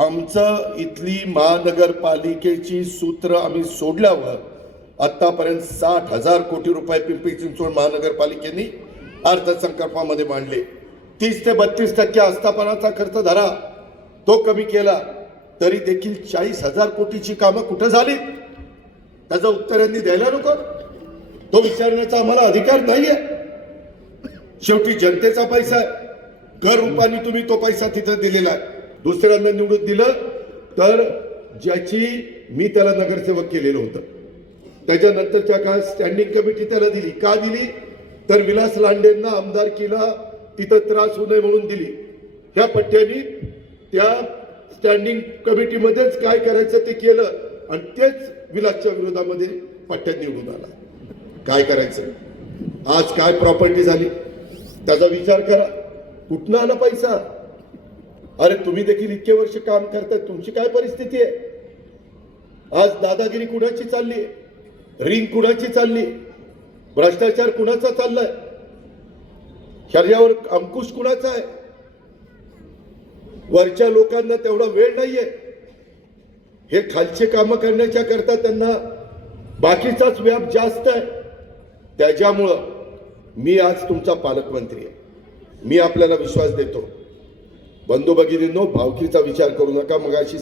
आमचं इथली महानगरपालिकेची सूत्र आम्ही सोडल्यावर आतापर्यंत 60,000 कोटी रुपये पिंपरी चिंचवड महानगरपालिकेने अर्थसंकल्पामध्ये मांडले. 30 ते 32% आस्थापनाचा खर्च धरा, तो कमी केला तरी देखील 40,000 कोटीची कामं कुठं झाली त्याचं उत्तर यांनी द्यायला नको. तो विचारण्याचा आम्हाला अधिकार नाहीये. शेवटी जनतेचा पैसा आहे, कर रूपाने तुम्ही तो पैसा तिथं दिलेला आहे. दुसऱ्यांना निवडून दिलं तर ज्याची मी त्याला नगरसेवक केलेलं होतं, त्याच्यानंतरच्या काळात स्टँडिंग कमिटी त्याला दिली. का दिली तर विलास लांडेंना आमदारकीला तिथं त्रास होऊ नये म्हणून दिली. ह्या पट्ट्यांनी त्या स्टँडिंग कमिटीमध्येच काय करायचं ते केलं आणि तेच विलासच्या विरोधामध्ये पट्ट्यात निवडून आला. काय करायचं? आज काय प्रॉपर्टी झाली त्याचा विचार करा. कुठनं आला पैसा? अरे तुम्ही देखील इतके वर्ष काम करताय, तुमची काय परिस्थिती आहे? आज दादागिरी कुणाची चालली, रिंग कुणाची चालली, भ्रष्टाचार कुणाचा चाललाय, शरीरावर अंकुश कुणाचा आहे? वरच्या लोकांना तेवढा वेळ नाहीये. हे खालचे कामं करण्याच्या करता त्यांना बाकीचाच व्याप जास्त आहे. त्याच्यामुळं मी आज तुमचा पालकमंत्री आहे. मी आपल्याला विश्वास देतो. बंधू भगिनींनो, भावकीचा विचार करू नका. मगाशी